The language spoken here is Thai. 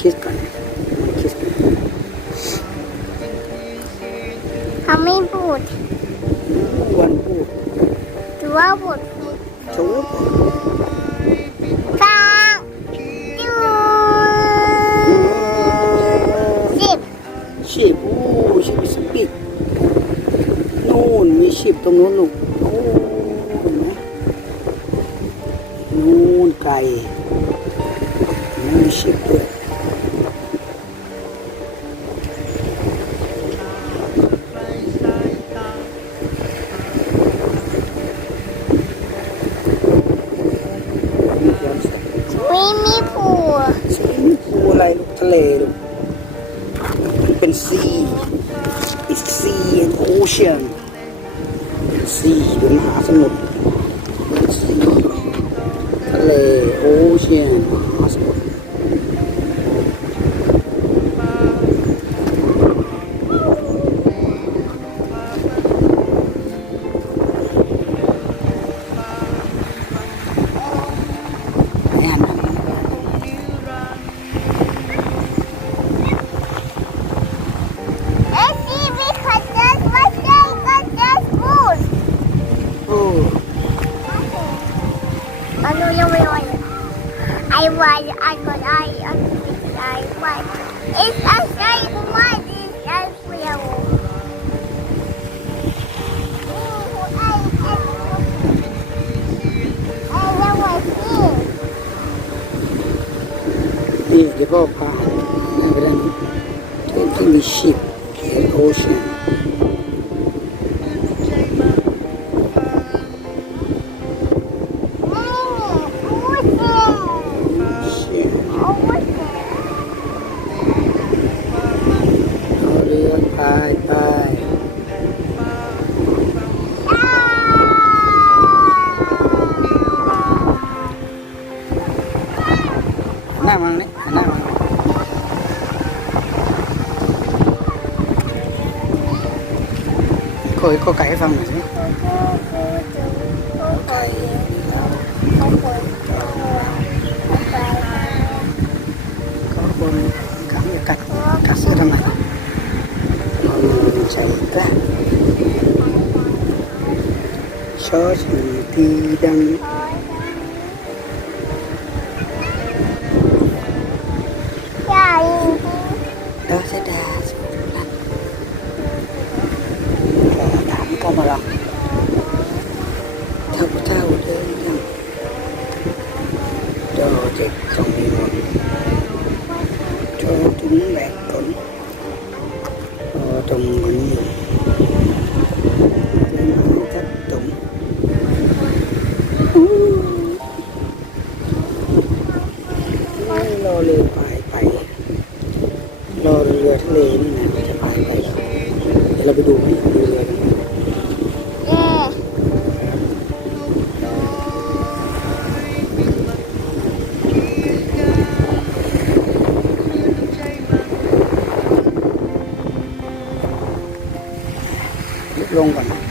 คิดก่อนคิดก่อนเขาไม่พูดวันพูดถือว่าพูดถูกฟังดูชีพชีพสปีดนู่นมีชีพตรงนู้นลูกโอ้เห็นไหมนู่นไกลมีชีพด้วยมีผูอะไรลูกทะเลลูกมันเป็นซี it's sea and ocean ซีเป็นมหาสมุทรทะเล ocean มหาสมุทรI was it's a shame why this is real นี่เดี๋ยวพ่อพาไปด้านนี้ที่มีชิปโอเชียนไปหน้ามังนี่หน้ามังขอไก่ให้ฟังหน่อยสิไก่ก็บนกัดกัดเสื้อทำไมใช่จ้ะชอชีตีดังดาสดาสุรัตถามก็มาละเท่าเจ้าเดินยังดอเจ็ดตรงนี้หมดโชว์ถึงแบกผลตรงนี้เป็นไม้ทับตุ่มรอเรือไปรอเรือทะเลนี่นะจะไปเดี๋ยวเราไปดูไหมดูเรือกันลงก่อน